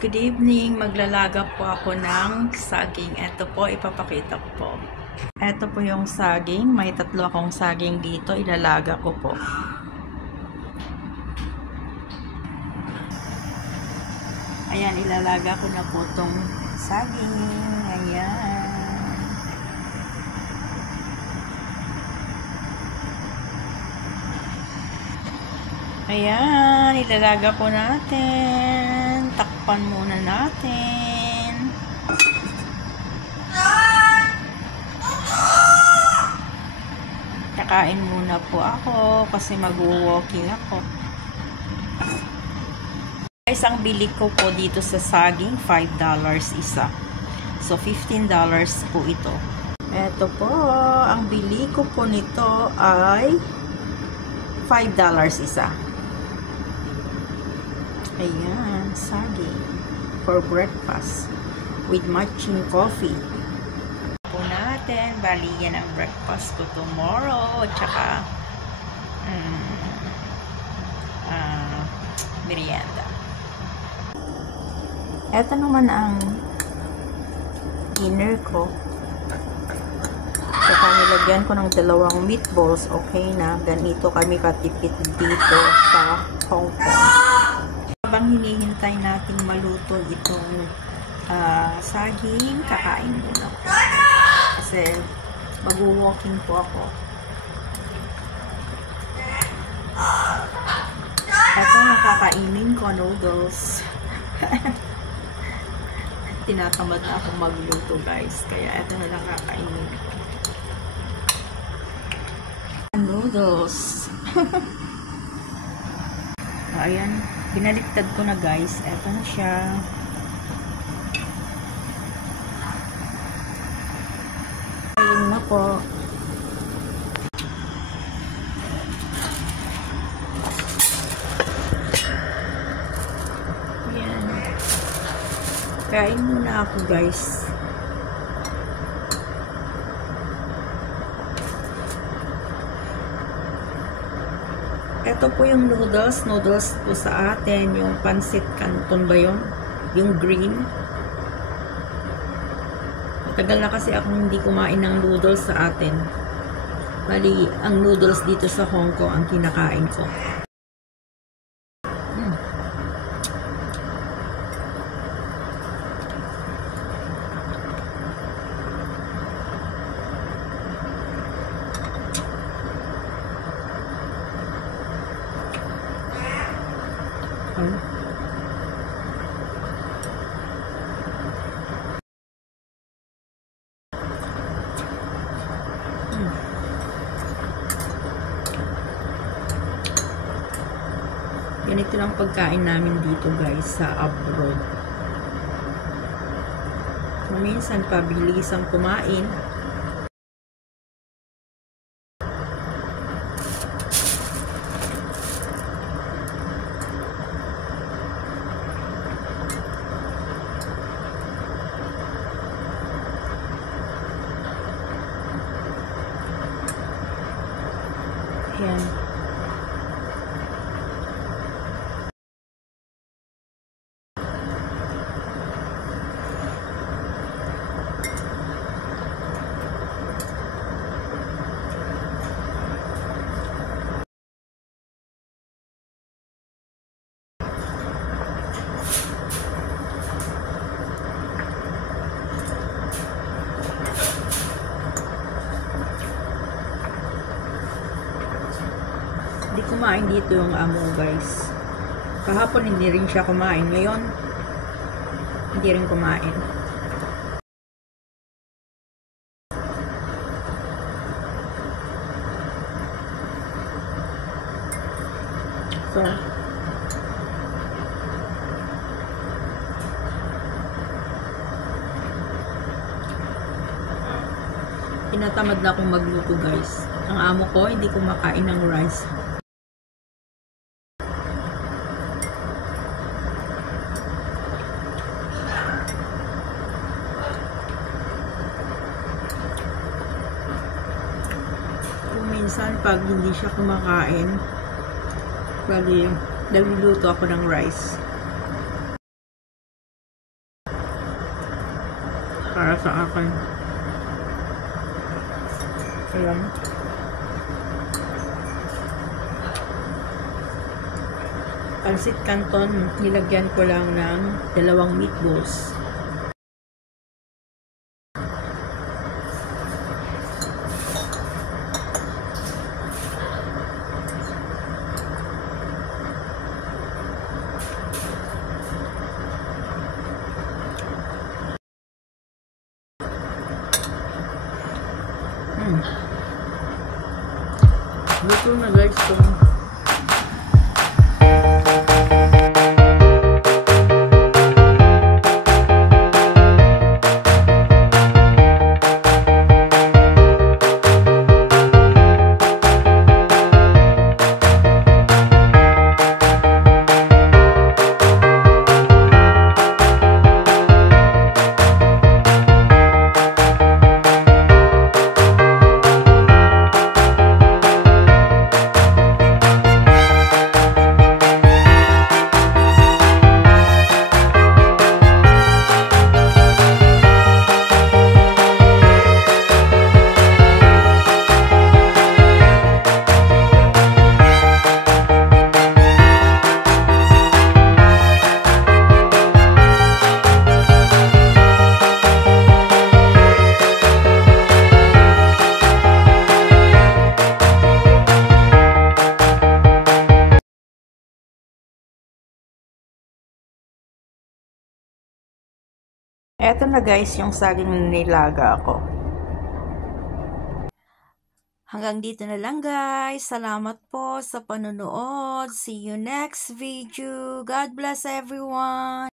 good evening. Maglalaga po ako ng saging. Ito po, ipapakita ko po. Ito po yung saging. May 3 akong saging dito. Ilalaga ko po. Ayan, ilalaga ko na po itong saging. Ayan. Ayan, ilalaga po natin. Takpan muna natin. Kakain muna po ako kasi mag-walking ako. Guys, ang bili ko po dito sa saging, $5 isa. So, $15 po ito. Ito po, ang bili ko po nito ay $5 isa. Ayan, saging for breakfast with matching coffee. Po natin, bali yan ang breakfast ko tomorrow, at saka merienda. Ito naman ang dinner ko. Saka nilagyan ko ng 2 meatballs, okay na. Ganito kami katipid dito sa Hong Kong. Habang hinihintay natin maluto itong saging, kakain muna ako. Kasi mag-walking po ako. Ito nakakainin ko, noodles. Tinatamad na akong magluto, guys. Kaya ito na lang kakainin ko. Noodles. Ayan. Binaliktad ko na, guys. Eto na siya. Ayun na po. Ayan. Kain muna ako, guys. Ito po yung noodles. Noodles po sa atin. Yung pancit canton ba yun? Yung green. Matagal na kasi akong hindi kumain ng noodles sa atin. Bali, ang noodles dito sa Hong Kong ang kinakain ko. Ganito lang pagkain namin dito, guys, sa abroad. So, minsan pabilisang kumain. Ayan. Hindi kumain dito yung amo, guys. Kahapon hindi rin siya kumain. Ngayon, hindi rin kumain. So, tinatamad na akong magluto, guys. Ang amo ko, hindi kumakain ng rice. Minsan, pag hindi siya kumakain, nagluluto ako ng rice. para sa akin. Ayan. Pansit Canton, nilagyan ko lang ng 2 meatballs. Luto na guys ito. Eto na guys, yung saging na nilaga ko. Hanggang dito na lang guys. Salamat po sa panonood. See you next video. God bless everyone.